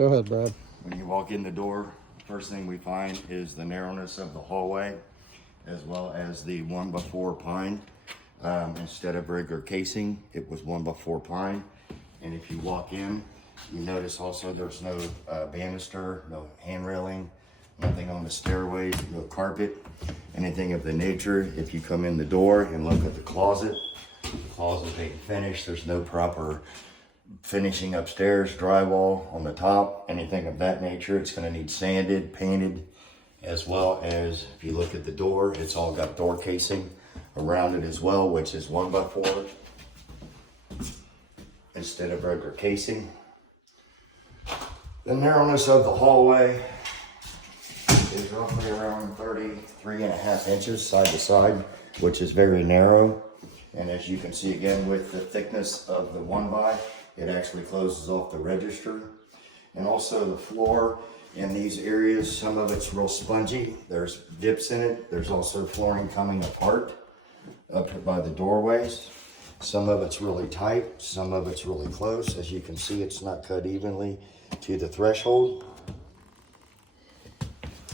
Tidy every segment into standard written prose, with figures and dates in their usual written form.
Go ahead, Brad. When you walk in the door, first thing we find is the narrowness of the hallway, as well as the 1x4 pine. Instead of regular casing, it was 1x4 pine. And if you walk in, you notice also there's no banister, no hand railing, nothing on the stairways, no carpet, anything of the nature. If you come in the door and look at the closet ain't finished. There's no proper finishing upstairs, drywall on the top, anything of that nature. It's gonna need sanded, painted, as well as if you look at the door, it's all got door casing around it as well, which is 1x4 instead of regular casing. The narrowness of the hallway is roughly around 33.5 inches side to side, which is very narrow. And as you can see again with the thickness of the 1x, it actually closes off the register. And also the floor in these areas, some of it's real spongy. There's dips in it. There's also flooring coming apart up by the doorways. Some of it's really tight, some of it's really close. As you can see, it's not cut evenly to the threshold.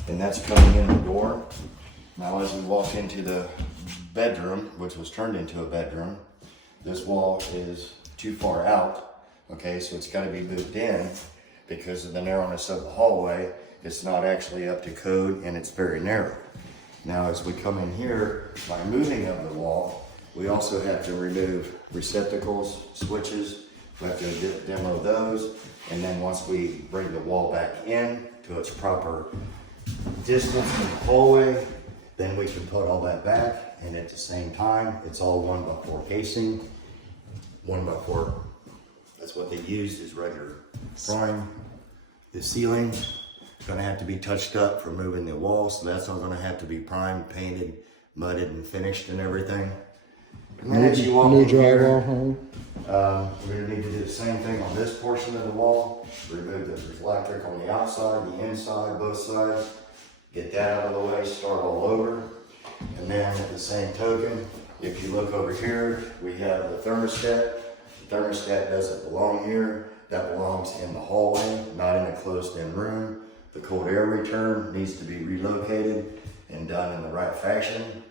And that's coming in the door. Now as we walk into the bedroom, which was turned into a bedroom, this wall is too far out. Okay, so it's got to be moved in because of the narrowness of the hallway. It's not actually up to code and it's very narrow. Now as we come in here, by moving of the wall, we also have to remove receptacles, switches. We have to demo those. And then once we bring the wall back in to its proper distance from the hallway, then we can put all that back. And at the same time, it's all 1x4 casing. 1x4, that's what they used is regular prime. The ceiling is gonna have to be touched up for moving the wall, so that's all gonna have to be primed, painted, mudded, and finished and everything. And then as you walk in here, we're gonna need to do the same thing on this portion of the wall. Remove the electric on the outside, the inside, both sides. Get that out of the way, start all over. And then at the same token, if you look over here, we have the thermostat. The thermostat doesn't belong here. That belongs in the hallway, not in a closed-in room. The cold air return needs to be relocated and done in the right fashion.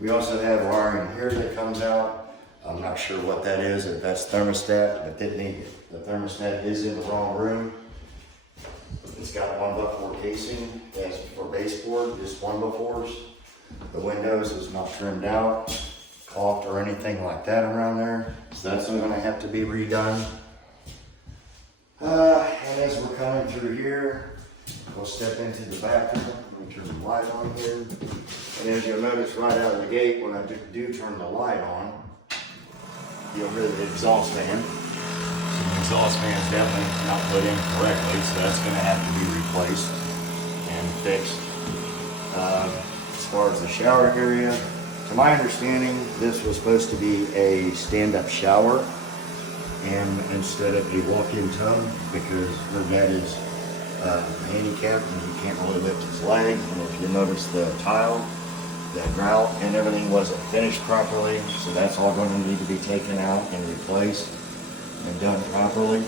We also have wiring here that comes out. I'm not sure what that is, if that's thermostat, but the thermostat is in the wrong room. It's got 1x4 casing. As for baseboard, just 1x4s. The windows is not trimmed out, caulked or anything like that around there. So that's going to have to be redone. And as we're coming through here, we'll step into the bathroom. Let me turn the light on here. And as you'll notice right out of the gate, when I do turn the light on, you'll hear the exhaust fan. So the exhaust fan is definitely not put in correctly, so that's going to have to be replaced and fixed. As far as the shower area, to my understanding, this was supposed to be a stand-up shower and instead of a walk-in tub, because her dad is handicapped and he can't really lift his leg. And if you notice the tile, the grout and everything wasn't finished properly, so that's all going to need to be taken out and replaced and done properly.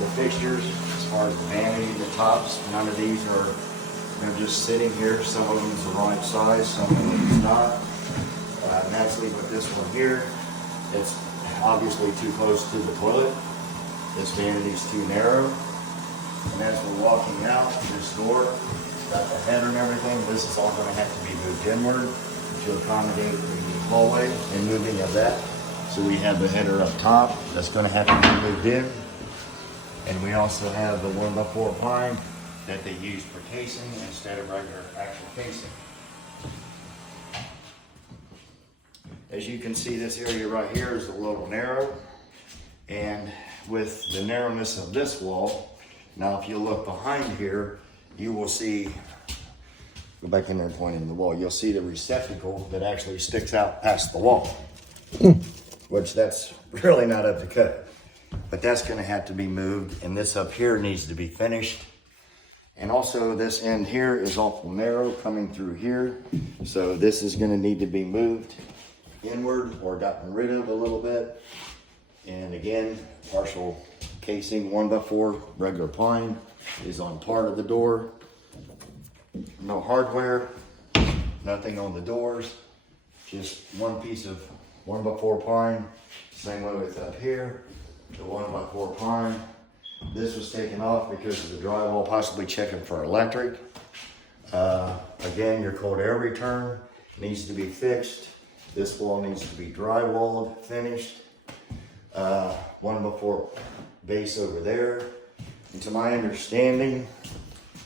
The fixtures, as far as the vanity, the tops, none of these are, they're just sitting here. Some of them is the right size, some of them is not. Naturally with this one here, it's obviously too close to the toilet. This vanity's too narrow. And as we're walking out this door, got the header and everything, this is all going to have to be moved inward to accommodate the hallway and moving of that. So we have the header up top, that's going to have to be moved in. And we also have the 1x4 pine that they use for casing instead of regular actual casing. As you can see, this area right here is a little narrow. And with the narrowness of this wall, now if you look behind here, you will see, go back in there and point in the wall, you'll see the receptacle that actually sticks out past the wall, which that's really not up to code. But that's gonna have to be moved, and this up here needs to be finished. And also this end here is awful narrow coming through here. So this is gonna need to be moved inward or gotten rid of a little bit. And again, partial casing 1x4 regular pine is on part of the door. No hardware, nothing on the doors, just one piece of 1x4 pine. Same way with up here, the 1x4 pine. This was taken off because of the drywall possibly checking for electric. Again, your cold air return needs to be fixed. This wall needs to be drywalled, finished. 1x4 base over there. And to my understanding,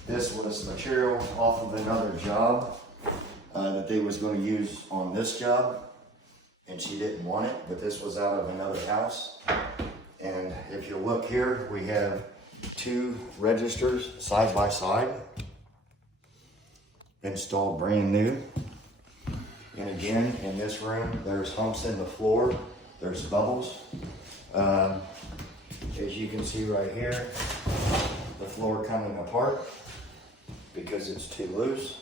this was material off of another job that they was going to use on this job, and she didn't want it, but this was out of another house. And if you look here, we have two registers side by side, installed brand new. And again, in this room, there's humps in the floor, there's bubbles. As you can see right here, the floor coming apart because it's too loose.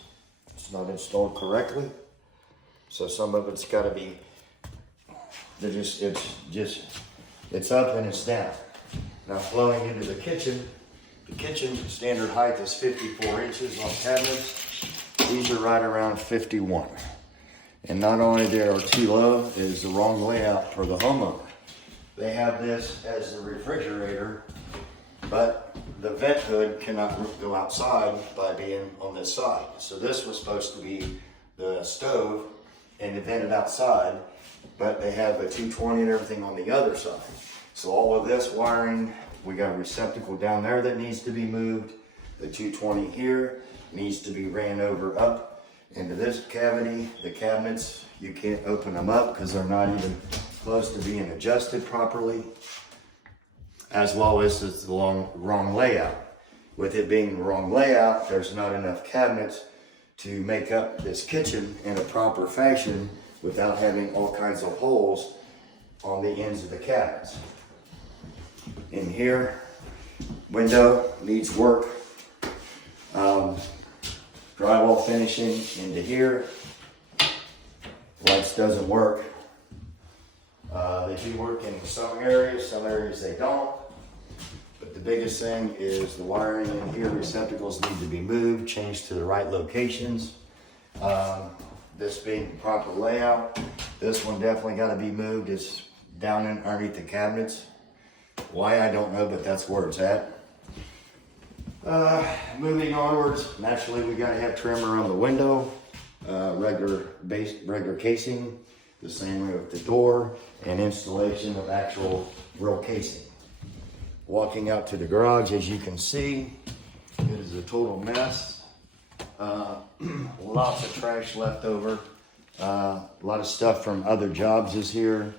It's not installed correctly. So some of it's gotta be, it's up and it's down. Now flowing into the kitchen standard height is 54 inches on cabinets. These are right around 51. And not only they are too low, it is the wrong layout for the homeowner. They have this as the refrigerator, but the vent hood cannot go outside by being on this side. So this was supposed to be the stove and it vented outside, but they have a 220 and everything on the other side. So all of this wiring, we got a receptacle down there that needs to be moved. The 220 here needs to be ran over up into this cavity. The cabinets, you can't open them up because they're not even close to being adjusted properly, as well as it's the wrong layout. With it being the wrong layout, there's not enough cabinets to make up this kitchen in a proper fashion without having all kinds of holes on the ends of the cabinets. In here, window needs work. Drywall finishing into here. Lights doesn't work. They do work in some areas they don't. But the biggest thing is the wiring in here, receptacles need to be moved, changed to the right locations. This being the proper layout, this one definitely got to be moved. It's down in underneath the cabinets. Why, I don't know, but that's where it's at. Moving onwards, naturally we got to have trim around the window, regular casing, the same way with the door, and installation of actual real casing. Walking out to the garage, as you can see, it is a total mess. Lots of trash left over. A lot of stuff from other jobs is here.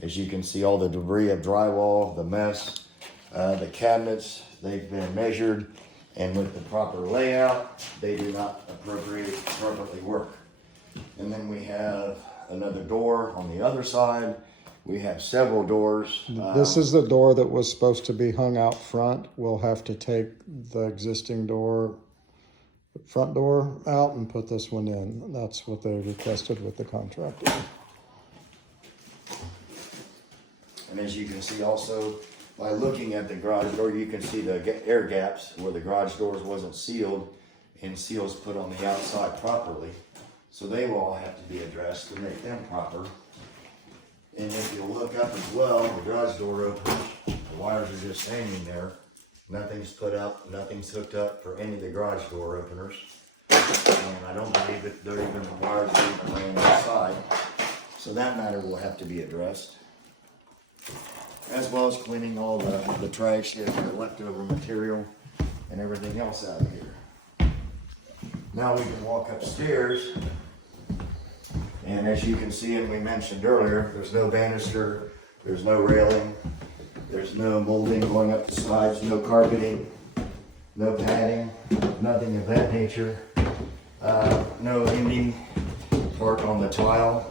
As you can see, all the debris of drywall, the mess, the cabinets, they've been measured, and with the proper layout, they do not appropriately work. And then we have another door on the other side. We have several doors. This is the door that was supposed to be hung out front. We'll have to take the existing door, front door out and put this one in. That's what they requested with the contractor. And as you can see also, by looking at the garage door, you can see the air gaps where the garage doors wasn't sealed and seals put on the outside properly. So they will all have to be addressed to make them proper. And if you look up as well, the garage door opens, the wires are just hanging there. Nothing's put up, nothing's hooked up for any of the garage door openers. And I don't believe that they're even the wires are even laying outside. So that matter will have to be addressed. As well as cleaning all the trash, the leftover material, and everything else out of here. Now we can walk upstairs. And as you can see, and we mentioned earlier, there's no banister, there's no railing, there's no molding going up the sides, no carpeting, no padding, nothing of that nature. No ending part on the tile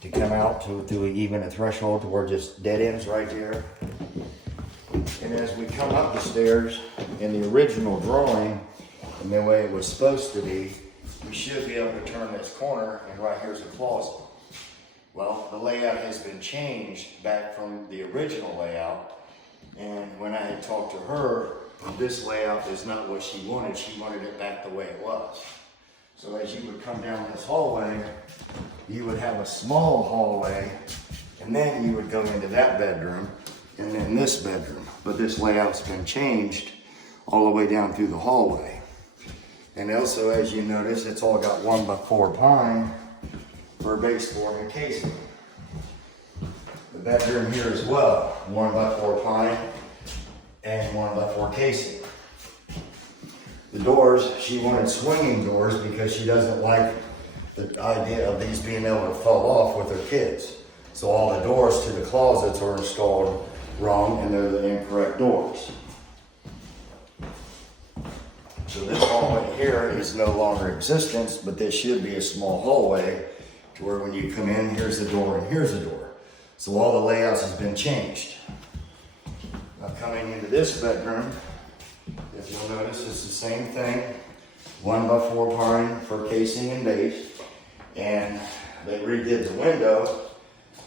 to come out to even a threshold to where just dead ends right there. And as we come up the stairs, in the original drawing, and the way it was supposed to be, we should be able to turn this corner, and right here's a closet. Well, the layout has been changed back from the original layout, and when I had talked to her, this layout is not what she wanted. She wanted it back the way it was. So as you would come down this hallway, you would have a small hallway, and then you would go into that bedroom, and then this bedroom. But this layout's been changed all the way down through the hallway. And also, as you notice, it's all got 1x4 pine for baseboard and casing. The bedroom here as well, 1x4 pine and 1x4 casing. The doors, she wanted swinging doors because she doesn't like the idea of these being able to fall off with her kids. So all the doors to the closets are installed wrong, and they're the incorrect doors. So this hallway here is no longer in existence, but this should be a small hallway to where when you come in, here's the door and here's the door. So all the layouts has been changed. Now coming into this bedroom, if you'll notice, it's the same thing. 1x4 pine for casing and base. And they redid the window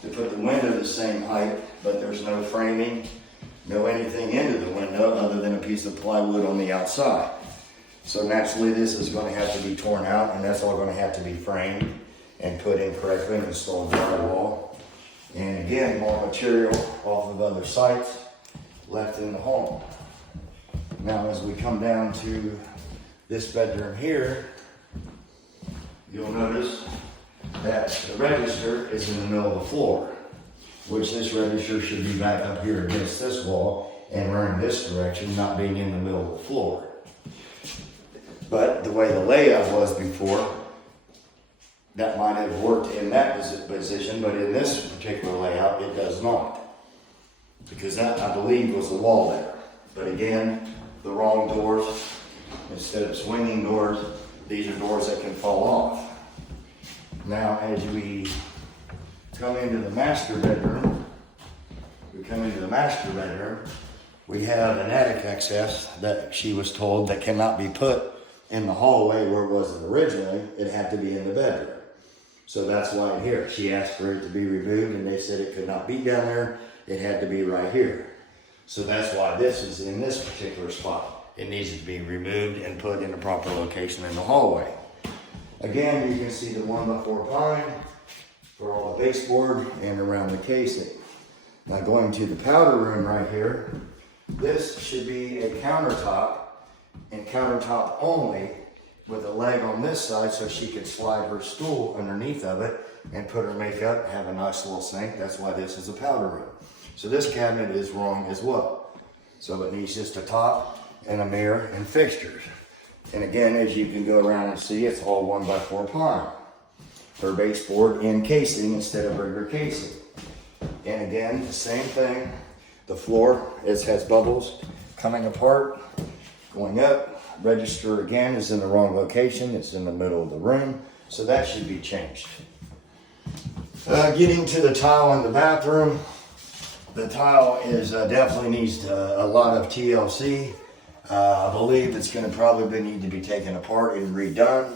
to put the window the same height, but there's no framing, no anything into the window other than a piece of plywood on the outside. So naturally this is going to have to be torn out, and that's all going to have to be framed and put in correctly and installed drywall. And again, more material off of other sites left in the home. Now as we come down to this bedroom here, you'll notice that the register is in the middle of the floor, which this register should be back up here against this wall and running this direction, not being in the middle of the floor. But the way the layout was before, that might have worked in that position, but in this particular layout, it does not. Because that, I believe, was the wall there. But again, the wrong doors. Instead of swinging doors, these are doors that can fall off. Now, as we come into the master bedroom, we have an attic access that she was told that cannot be put in the hallway where it was originally. It had to be in the bedroom. So that's why here, she asked for it to be removed, and they said it could not be down there. It had to be right here. So that's why this is in this particular spot. It needs to be removed and put in the proper location in the hallway. Again, you can see the 1x4 pine for all the baseboard and around the casing. Now going to the powder room right here, this should be a countertop and countertop only, with a leg on this side so she could slide her stool underneath of it and put her makeup, have a nice little sink. That's why this is a powder room. So this cabinet is wrong as well. So it needs just a top and a mirror and fixtures. And again, as you can go around and see, it's all 1x4 pine. Her baseboard in casing instead of regular casing. And again, the same thing. The floor has bubbles coming apart, going up. Register again is in the wrong location. It's in the middle of the room. So that should be changed. Getting to the tile in the bathroom. The tile is definitely needs a lot of TLC. I believe it's going to probably need to be taken apart and redone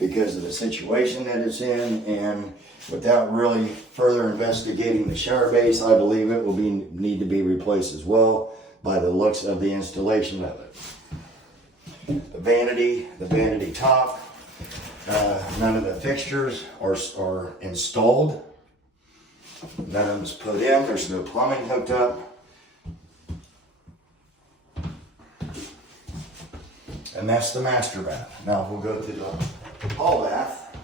because of the situation that it's in, and without really further investigating the shower base, I believe it will need to be replaced as well by the looks of the installation of it. The vanity top, none of the fixtures are installed. None of them's put in. There's no plumbing hooked up. And that's the master bath. Now we'll go to the hall bath.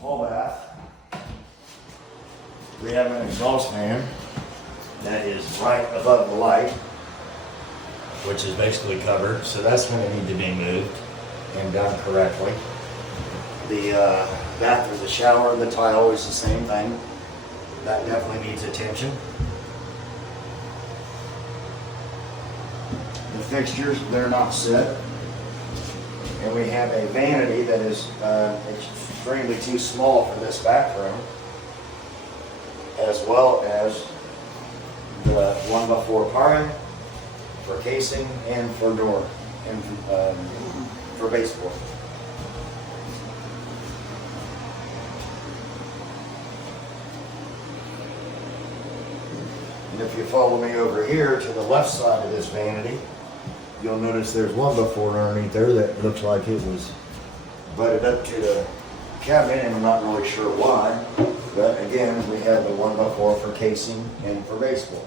Hall bath. We have an exhaust fan that is right above the light, which is basically covered. So that's going to need to be moved and done correctly. The bathroom, the shower, the tile is the same thing. That definitely needs attention. The fixtures, they're not set. And we have a vanity that is extremely too small for this bathroom, as well as the 1x4 pine for casing and for door and for baseboard. And if you follow me over here to the left side of this vanity, you'll notice there's one before underneath there that looks like it was butted up to the cabinet, and I'm not really sure why. But again, we have the one before for casing and for baseboard.